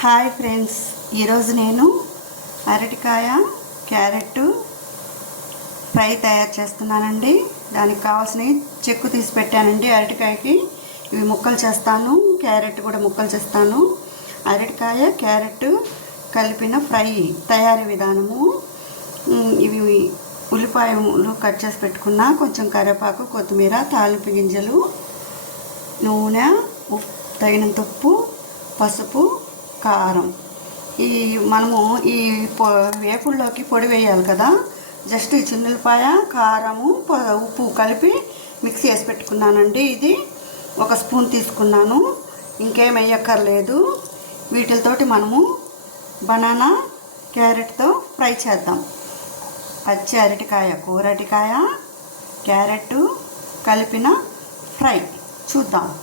Hi friends ఈరోజు నేను అరటికాయ క్యారెట్ ఫ్రై తయారు చేస్తున్నానండి. దానికి కావాల్సినవి చెక్కు తీసి పెట్టానండి అరటికాయకి. ఇవి ముక్కలు చేస్తాను క్యారెట్ కూడా ముక్కలు చేస్తాను. అరటికాయ క్యారెట్ కలిపిన ఫ్రై తయారీ విధానము. ఇవి ఉల్లిపాయలు కట్ చేసి పెట్టుకున్న కొంచెం కరివేపాకు కొత్తిమీర తాలింపు గింజలు నూనె ఉప్పు తగినంత ఉప్పు పసుపు కారం. ఈ మనము ఈ పొ వేపుల్లోకి పొడి వేయాలి కదా. జస్ట్ ఈ చిన్నపాయ కారము ఉప్పు కలిపి మిక్స్ చేసి పెట్టుకున్నానండి ఇది. ఒక స్పూన్ తీసుకున్నాను. ఇంకేం వేయక్కర్లేదు వీటితోటి మనము బనానా క్యారెట్తో ఫ్రై చేద్దాం. పచ్చి అరటికాయ కూర అరటికాయ క్యారెట్ కలిపిన ఫ్రై చూద్దాం.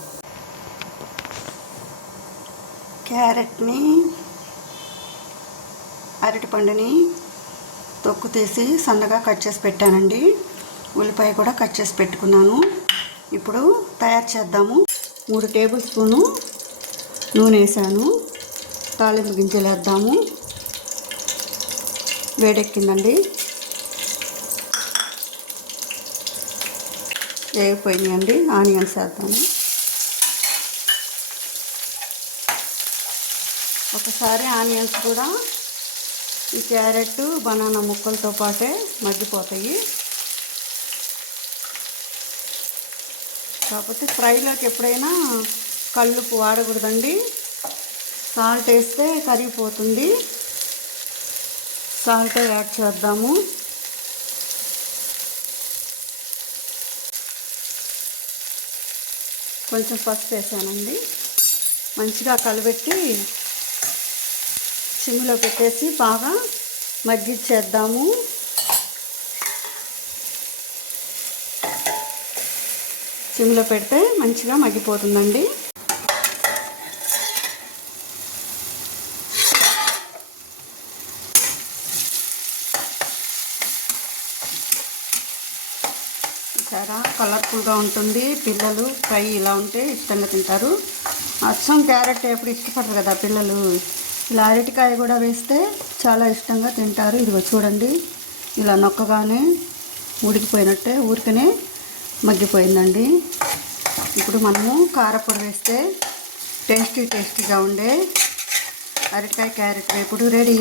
క్యారెట్ని అరటిపండుని తొక్కు తీసి సన్నగా కట్ చేసి పెట్టానండి. ఉల్లిపాయ కూడా కట్ చేసి పెట్టుకున్నాను. ఇప్పుడు తయారు చేద్దాము. మూడు టేబుల్ స్పూను నూనె వేసాను. తాలింపు గింజలు వేద్దాము. వేడెక్కిందండి. వేగిపోయినాయండి. ఆనియన్స్ వేద్దాము. ఒకసారి ఆనియన్స్ కూడా ఈ క్యారెట్ బనానా ముక్కలతో పాటే మగ్గిపోతాయి. కాకపోతే ఫ్రైలోకి ఎప్పుడైనా కళ్ళుపు వాడకూడదండి. సాల్ట్ వేస్తే కరిగిపోతుంది. సాల్ట్ యాడ్ చేద్దాము. కొంచెం పసుపు వేసానండి. మంచిగా కలబెట్టి సిమ్లో పెట్టేసి బాగా మగ్గిచ్చేద్దాము సిమ్లో పెడితే మంచిగా మగ్గిపోతుందండి. చాలా కలర్ఫుల్గా ఉంటుంది. పిల్లలు ఫ్రై ఇలా ఉంటే ఇష్టంగా తింటారు. అచ్చం క్యారెట్ ఎప్పుడు ఇష్టపడరు కదా పిల్లలు? ఇలా అరటికాయ కూడా వేస్తే చాలా ఇష్టంగా తింటారు. ఇదిగో చూడండి. ఇలా నొక్కగానే ఉడికిపోయినట్టే ఊరికనే మగ్గిపోయిందండి. ఇప్పుడు మనము కారపొడి వేస్తే టేస్టీ టేస్టీగా ఉండే అరటికాయ క్యారెట్ వేపుడు రెడీ.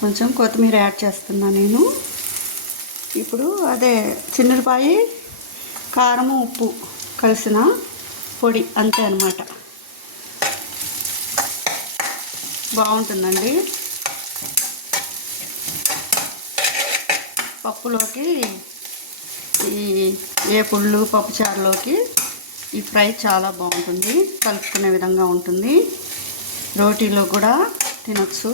కొంచెం కొత్తిమీర యాడ్ చేస్తున్నా నేను. ఇప్పుడు అదే చిన్నపాయి కారము ఉప్పు కలిసిన పొడి అంతే అనమాట బాగుంటుందండి. పప్పులోకి ఈ ఏపుళ్ళు పప్పుచారులోకి ఈ ఫ్రై చాలా బాగుంటుంది. కలుపుకునే విధంగా ఉంటుంది. రోటీలో కూడా తినచ్చు.